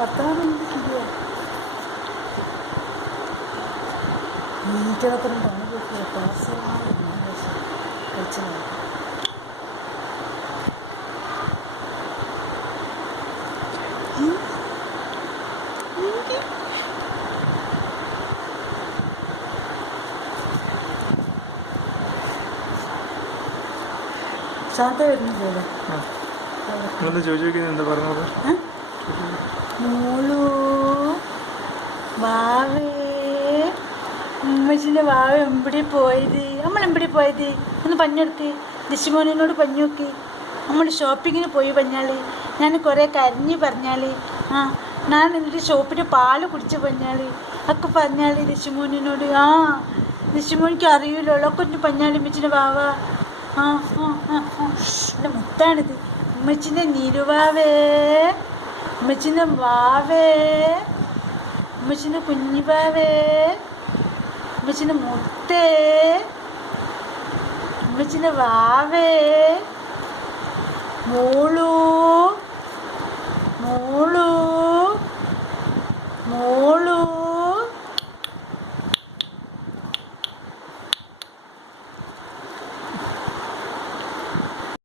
വർത്തമാനം ശരിയാ വീട്ടിലൊക്കെണ്ടാണ് കഴിച്ചു ശാന്ത വരുന്നില്ലല്ലോ. ചോദിക്കുന്നത് എന്താ പറഞ്ഞത്? മോളൂ വാവേ ഉമ്മച്ചിൻ്റെ വാവ എവിടെ പോയത്? നമ്മളെവിടെ പോയത് ഒന്ന് പഞ്ഞെടുക്ക്. ദിശുമോനോട് പഞ്ഞു നോക്കി. നമ്മൾ ഷോപ്പിങ്ങിന് പോയി പറഞ്ഞാൽ ഞാൻ കുറേ കരഞ്ഞ് പറഞ്ഞാൽ ഞാൻ എന്നിട്ട് ഷോപ്പിന് പാല് കുടിച്ച് പറഞ്ഞാൽ ഒക്കെ പറഞ്ഞാൽ ദിശുമോനോട് ദിശുമോനിക്ക് അറിയില്ലല്ലോ ഒക്കെ ഒന്ന് പറഞ്ഞാൽ ഉമ്മച്ചിൻ്റെ വാവ എൻ്റെ മുത്താണിത്. ഉമ്മച്ചിൻ്റെ നിരുവാവേ, ഉമ്മച്ചിൻ്റെ വാവേ, ഉമ്മച്ചിൻ്റെ കുഞ്ഞുവാവേ, ഉമ്മച്ചിൻ്റെ മുത്തേ, ഉമ്മച്ചിൻ്റെ വാവേ.